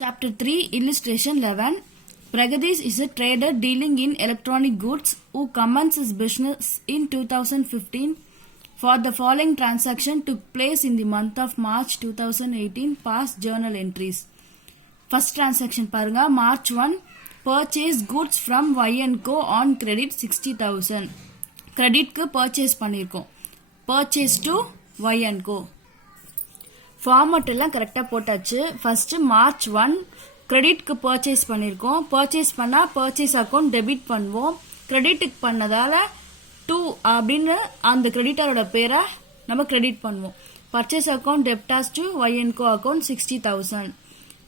Chapter 3 Illustration 11 Pragadish is a trader dealing in electronic goods who commenced his business in 2015. For the following transaction took place in the month of March 2018. Past journal entries. First transaction paranga March 1 purchase goods from Y&Co on credit 60,000. Credit ku purchase பண்ணிருக்கோம். Purchase to Y&Co. Format எல்லாம் கரெக்டாக போட்டாச்சு. First March 1 கிரெடிட்க்கு purchase பண்ணியிருக்கோம். Purchase பண்ணால் purchase account debit பண்ணுவோம். கிரெடிட்டுக்கு பண்ணதால 2 அப்படின்னு அந்த கிரெடிட்டரோட பேரை நம்ம கிரெடிட் பண்ணுவோம். Purchase account debtors to Y&Co account 60,000.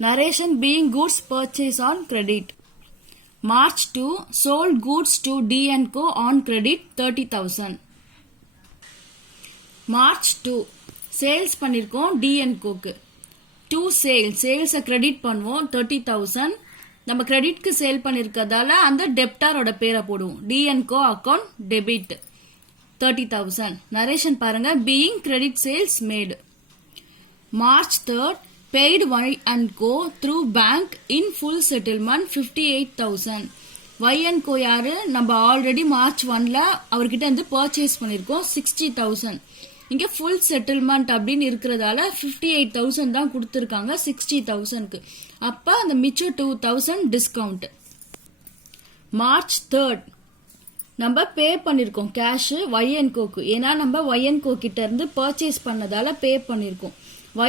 Narration being goods purchase on credit. March 2 sold goods to D&Co on credit 30,000. March 2 sales பண்ணிருக்கோம் D&Coக்கு. 2 சேல்ஸை கிரெடிட் பண்ணுவோம் 30,000. நம்ம கிரெடிட்க்கு சேல் பண்ணிருக்கதால அந்த டெப்டாரோட பேரை போடுவோம். D&Co account debit 30,000. நரேஷன் பாருங்க being credit sales made. March 3 paid Y&Co through bank in full settlement 58,000. Y&Co யாரு? நம்ம already March 1ல அவர்கிட்ட இருந்து பர்ச்சேஸ் பண்ணிருக்கோம் 60,000. இங்க ஃபுல் செட்டில்மெண்ட் அப்படின்னு இருக்கிறதால 58,000 தான் கொடுத்துருக்காங்க 60,000க்கு. அப்ப அந்த மிச்சம் 2,000 டிஸ்கவுண்ட். மார்ச் 3 நம்ம பே பண்ணிருக்கோம் கேஷ் Y&Coக்கு. ஏன்னா நம்ம Y&Co கிட்ட இருந்து பர்ச்சேஸ் பண்ணதால பே பண்ணிருக்கோம்.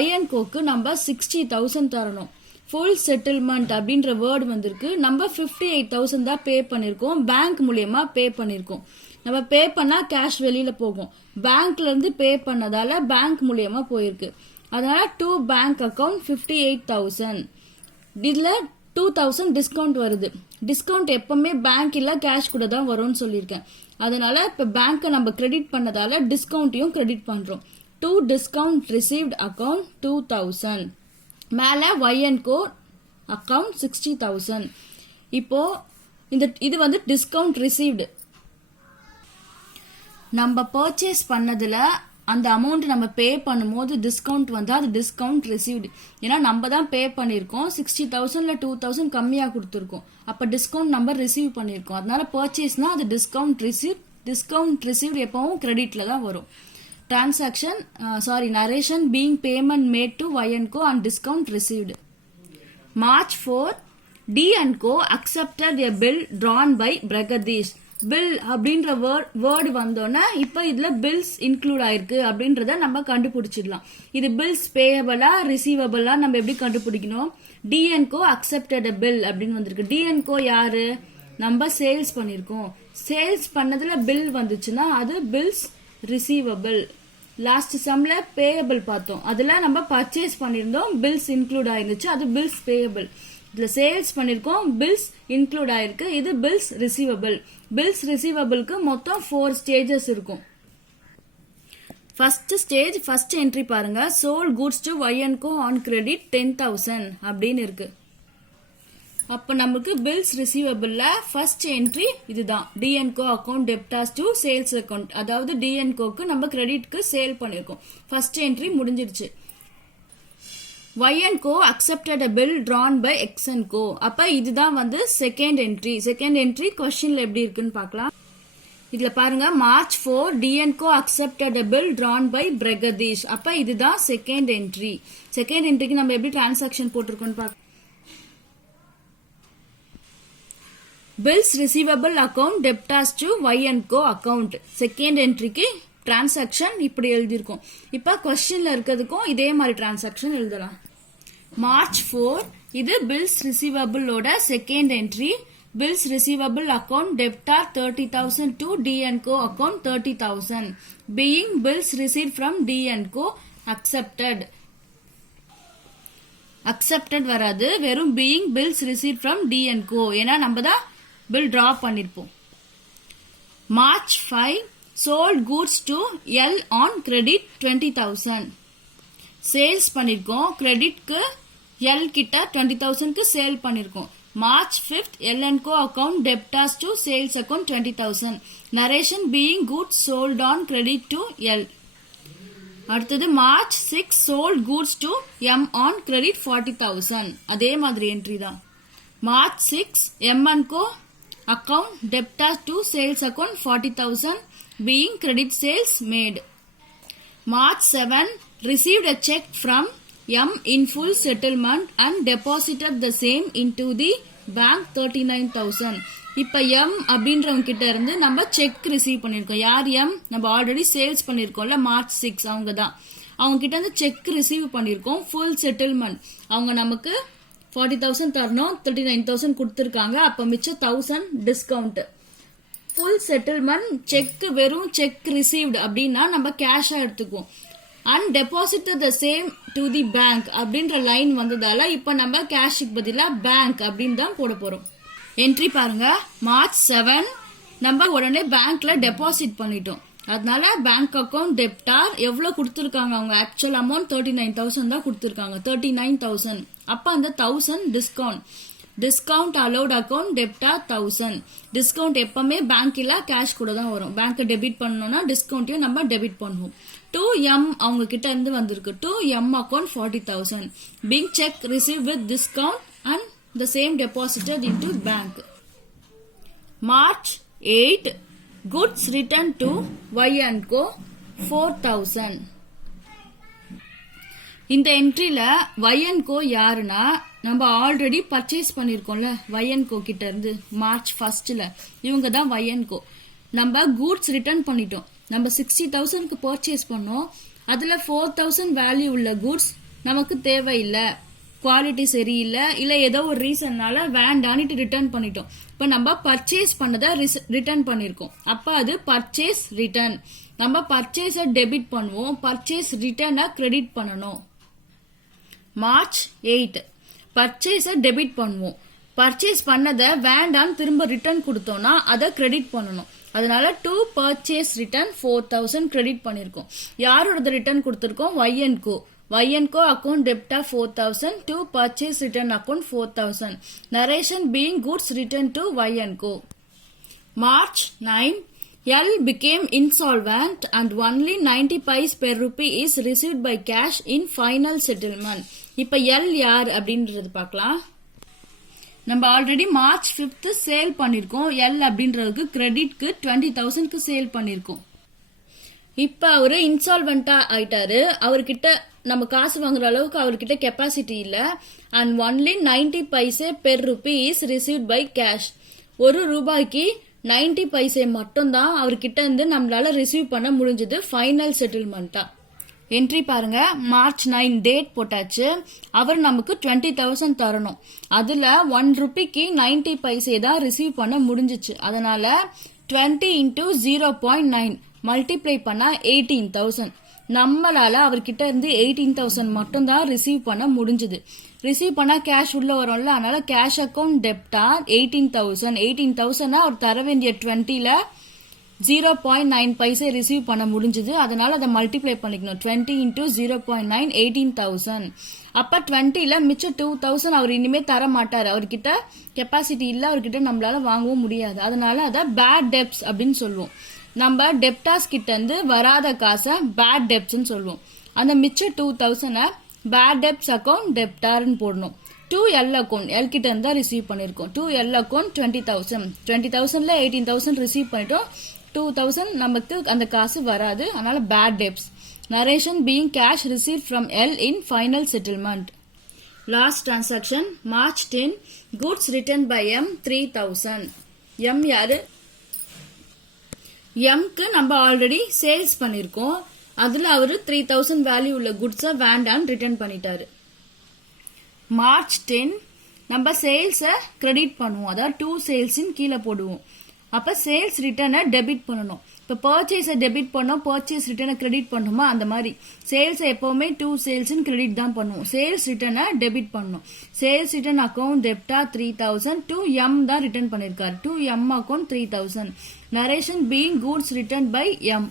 Y&Coக்கு நம்ம 60,000 தரணும். ஃபுல் செட்டில்மெண்ட் அப்படின்ற வேர்டு வந்திருக்கு. நம்ம 58,000 தான் பே பண்ணிருக்கோம். பேங்க் மூலியமா பே பண்ணிருக்கோம். நம்ம பே பண்ணா கேஷ் வெளியில போகும். பேங்க்ல இருந்து பே பண்ணதால பேங்க் மூலியமா போயிருக்கு. அதனால டு பேங்க் அக்கவுண்ட் 58,000. இதுல 2,000 டிஸ்கவுண்ட் வருது. டிஸ்கவுண்ட் எப்பவுமே பேங்க் இல்ல கேஷ் கூட தான் வரும்னு சொல்லியிருக்கேன். அதனால இப்ப பேங்க் நம்ம கிரெடிட் பண்ணதால டிஸ்கவுண்ட்டையும் கிரெடிட் பண்றோம். To discount received account 2,000. மேல Y&Co அக்கவுண்ட் 60,000. இப்போ இது வந்து டிஸ்கவுண்ட் ரிசீவ்டு. நம்ம பர்ச்சேஸ் பண்ணதுல அந்த அமௌண்ட் நம்ம பே பண்ணும்போது டிஸ்கவுண்ட் வந்தா அது டிஸ்கவுண்ட் ரிசீவ்டு. ஏன்னா நம்ம தான் பே பண்ணிருக்கோம். 60,000ல 2,000 கம்மியா கொடுத்துருக்கோம். அப்ப டிஸ்கவுண்ட் நம்ம ரிசீவ் பண்ணிருக்கோம். அதனால பர்ச்சேஸ்னா அது டிஸ்கவுண்ட் ரிசீவ்ட் எப்பவும் கிரெடிட்ல தான் வரும். Transaction narration being payment made to Y&Co and discount received. March 4 D&Co accepted a bill drawn by Pragadish. Bill அப்படின்ற வேர்டு வந்தோன்னா இப்ப இதுல பில்ஸ் இன்க்ளூட் ஆயிருக்கு அப்படின்றத நம்ம கண்டுபிடிச்சிடலாம். இது பில்ஸ் பேயபிளா ரிசீவபிளா நம்ம எப்படி கண்டுபிடிக்கணும்? D&Co accepted a bill அப்படின்னு வந்திருக்கு. D&Co யாரு? நம்ம சேல்ஸ் பண்ணிருக்கோம். சேல்ஸ் பண்ணதுல பில் வந்துச்சுன்னா அது பில்ஸ் ரிசீவபிள். லாஸ்ட் சம்ல பேயபிள் பார்த்தோம். அதுல நம்ம பர்ச்சேஸ் பண்ணிருந்தோம். பில்ஸ் இன்க்ளூட் ஆயிருந்துச்சு. அது பில்ஸ் பேயபிள். இதுல சேல்ஸ் பண்ணிருக்கோம். பில்ஸ் இன்க்ளூட் ஆயிருக்கு. இது பில்ஸ் ரிசீவபிள். பில்ஸ் ரிசீவபிள்க்கு மொத்தம் 4 ஸ்டேஜஸ் இருக்கும். ஃபர்ஸ்ட் ஸ்டேஜ் ஃபர்ஸ்ட் என்ட்ரி பாருங்க. Sold goods to Y&Co on credit 10,000 அப்படின்னு இருக்கு. அப்ப நமக்கு பில்ஸ் ரிசீவபிள்ல ஃபர்ஸ்ட் என்ட்ரி இதுதான். D&Co account debtors to sales account. அதாவது D&Coக்கு நம்ம கிரெடிட்க்கு சேல் பண்ணிருக்கோம். ஃபர்ஸ்ட் என்ட்ரி முடிஞ்சிருச்சு. Y&Co accepted a bill drawn by X&Co. அப்ப இதுதான் வந்து செகண்ட் என்ட்ரி. செகண்ட் என்ட்ரி क्वेश्चनல எப்படி இருக்குன்னு பார்க்கலாம். இதுல பாருங்க March 4 D&Co accepted a bill drawn by Pragadish. அப்ப இதுதான் செகண்ட் என்ட்ரி. செகண்ட் என்ட்ரிக்கு நம்ம எப்படி டிரான்சாக்ஷன் போட்டிருக்கோம்னு பார்க்கலாம். Bills receivable account debtors to Y&Co account. Second என்ட்ரிக்கு டிரான்சாக்ஷன் இப்படி எழுதியிருக்கோம். இப்ப क्वेश्चनல இருக்கிறதுக்கும் இதே மாதிரி டிரான்சாக்ஷன் எழுதலாம். மார்ச் 4 இது பில்ஸ் ரிசீவபிளோட second entry. Bills receivable account debtor 30,000 to D&Co account 30,000. Being bills received from D&Co accepted. Accepted வராது. வெறும் being bills received from D&Co. ஏன்னா நம்ம தான் பில் டிரா பண்ணிருப்போம். March 5 sold goods to L on credit 20,000. Sales பண்ணிருக்கோம். கிரெடிட்க்கு L கிட்ட 20,000க்கு sale பண்ணிருக்கோம். March 5 L&Co account debtors to sales account 20,000. Narration being goods sold on credit to L. அடுத்தது March 6 sold goods to M on credit 40,000. அதே மாதிரி entry தான். March 6 M&Co account debtor to sales account 40,000 being credit sales made. March 7 received a check from M in full settlement and deposited the same into the bank 39,000. இப்ப M அப்படின்றவங்க கிட்ட இருந்து நம்ம check receive பண்ணிருக்கோம். யார் M? நம்ம already sales பண்ணிருக்கோம்ல March 6 அவங்க தான். அவங்க கிட்ட இருந்து செக் ரிசீவ் பண்ணிருக்கோம். ஃபுல் செட்டில்மெண்ட் அவங்க நமக்கு 40,000 தரணும், 39,000 கொடுத்துருக்காங்க. அப்ப மிச்சம் 1,000 டிஸ்கவுண்ட். ஃபுல் செட்டில்மெண்ட் செக் வெறும் செக் ரிசீவ்டு அப்படின்னா நம்ம கேஷா எடுத்துக்குவோம். And deposit the same to the bank அப்படின்ற லைன் வந்ததால இப்ப நம்ம கேஷுக்கு பதிலா பேங்க் அப்படின்னு தான் போட போறோம். என்ட்ரி பாருங்க. மார்ச் 7 நம்ம உடனே பேங்க்ல டெபாசிட் பண்ணிட்டோம். அதனால பேங்க் அக்கவுண்ட் டெப்டார் எவ்வளவு கொடுத்துருக்காங்க, அவங்க ஆக்சுவல் அமௌண்ட் 39,000 தான் கொடுத்துருக்காங்க. 39,000. அப்ப அந்த 1,000 discount allowed account debtor 1,000. Discount எப்பவுமே பேங்க்ல கேஷ் கூட தான் வரும். பேங்க் டெபிட் பண்ணணும்னா டிஸ்கவுண்ட்டையும் நம்ம டெபிட் பண்ணுவோம். டு M அவங்க கிட்ட இருந்து வந்திருக்கு. To M account 40,000 being check receive with discount and the same deposited into bank. March 8 goods returned to Y&Co 4,000. இந்த என்ட்ரில Y&Co யாருன்னா நம்ம ஆல்ரெடி பர்ச்சேஸ் பண்ணிருக்கோம்ல Y&Co கிட்ட இருந்து மார்ச் 1 இவங்க தான் Y&Co. நம்ம கூட்ஸ் ரிட்டர்ன் பண்ணிட்டோம். நம்ம 60,000க்கு பர்ச்சேஸ் பண்ணோம். அதுல 4,000 வேல்யூ உள்ள கூட்ஸ் நமக்கு தேவையில்லை, குவாலிட்டி சரியில்லை, இல்ல ஏதோ ஒரு ரீசன்னால வேண்டான்னு ரிட்டர்ன் பண்ணிட்டோம். இப்ப நம்ம பர்ச்சேஸ் பண்ணதை ரிட்டர்ன் பண்ணிருக்கோம். அப்ப அது பர்ச்சேஸ் ரிட்டர்ன். நம்ம பர்ச்சேஸ டெபிட் பண்ணுவோம், பர்ச்சேஸ் ரிட்டர்னை கிரெடிட் பண்ணணும். மார்ச் 8 பர்ச்சேஸ டெபிட் பண்ணுவோம். பர்ச்சேஸ் பண்ணதை வேண்டான்னு திரும்ப ரிட்டர்ன் கொடுத்தோம்னா அதை கிரெடிட் பண்ணணும். அதனால டு பர்ச்சேஸ் ரிட்டர்ன் 4,000 கிரெடிட் பண்ணிருக்கோம். யாரோட ரிட்டர்ன் கொடுத்திருக்கோம்? Y&Co. Y&Co account debtor 4,000 to purchase return account 4,000. Narration being goods returned to Y&Co. March 9 L became insolvent and only 90 paise per rupee is received by cash in final settlement. இப்ப L யார் அப்படின்றது பார்க்கலாம். நம்ம already March 5 sale பண்ணிருக்கோம். L அப்படின்றதுக்கு கிரெடிட்க்கு 20,000க்கு sale பண்ணிருக்கோம். இப்ப அவரு இன்சால்வெண்டா ஆயிட்டாரு. அவர்கிட்ட நம்ம காசு வாங்குற அளவுக்கு அவர்கிட்ட கெப்பாசிட்டி இல்ல. And only 90 paise per rupee is received by cash. ₹1 90 paise மட்டும் தான் அவர்கிட்ட இருந்து நம்மளால ரிசீவ் பண்ண முடிஞ்சது ஃபைனல் செட்டில்மெண்டா. என்ட்ரி பாருங்க. மார்ச் 9 டேட் போட்டாச்சு. அவர் நமக்கு 20,000 தரணும். அதுல ₹1 90 பைசே தான் ரிசீவ் பண்ண முடிஞ்சிச்சு. அதனால 20 into 0.9 மல்டிப்ளை பண்ணா 18,000. நம்மளால அவர்கிட்ட இருந்து 18,000 மட்டும் தான் ரிசீவ் பண்ண முடிஞ்சது. ரிசீவ் பண்ணா கேஷ் உள்ள வரும்ல, அதனால கேஷ் அக்கவுண்ட் டெப்டார் 18,000 அவர் தர வேண்டிய 20ல 0.9 பைசே ரிசீவ் பண்ண முடிஞ்சது. அதனால அதை மல்டிப்ளை பண்ணிக்கணும். 20 into 0.9 18,000. அப்ப 20ல மிச்சம் 2,000 அவர் இனிமே தர மாட்டாரு. அவர்கிட்ட கெப்பாசிட்டி இல்ல, அவர்கிட்ட நம்மளால வாங்கவும் முடியாது. அதனால அதை பேட் டெப்ஸ் அப்படின்னு சொல்லுவோம். நம்ம டெப்டார்ஸ் கிட்ட இருந்து வராத காசை பேட் டெப்ட்ஸ் சொல்லுவோம். அந்த மிச்சம் 2,000 பேட் டெப்ட்ஸ் அக்கவுண்ட் டெப்டார்னு போடணும். டு எல் அக்கவுண்ட் எல் கிட்ட இருந்தா ரிசீவ் பண்ணிருக்கோம். டு எல் அக்கவுண்ட் 20,000ல 18,000 ரிசீவ் பண்ணிட்டோம். 2,000 நமக்கு அந்த காசு வராது. அதனால bad debts. Narration being cash receive from L in final settlement. Last transaction March 10 goods return by M 3,000. M யாரு? எம்க்கு நம்ம ஆல்ரெடி சேல்ஸ் பண்ணிருக்கோம். அதுல அவரு 3,000 வேல்யூ உள்ள குட்ஸ வேண்டான்னு ரிட்டர்ன் பண்ணிட்டாரு. மார்ச் 10 நம்ம சேல்ஸ கிரெடிட் பண்ணுவோம். அதாவது 2 சேல்ஸ்ன்னு கீழே போடுவோம். அப்ப சேல்ஸ் ரிட்டர்னை டெபிட் பண்ணணும். இப்ப பர்ச்சேஸை டெபிட் பண்ணோம், பர்ச்சேஸ் ரிட்டர்னை கிரெடிட் பண்ணுமா, அந்த மாதிரி சேல்ஸ் எப்பவுமே 2 சேல்ஸ் கிரெடிட் தான் பண்ணுவோம். சேல்ஸ் ரிட்டர்னை டெபிட் பண்ணணும். Sales return account debtor 3,000 to M தான் ரிட்டர்ன் பண்ணிருக்காரு. To M account 3,000. Narration being goods return by M.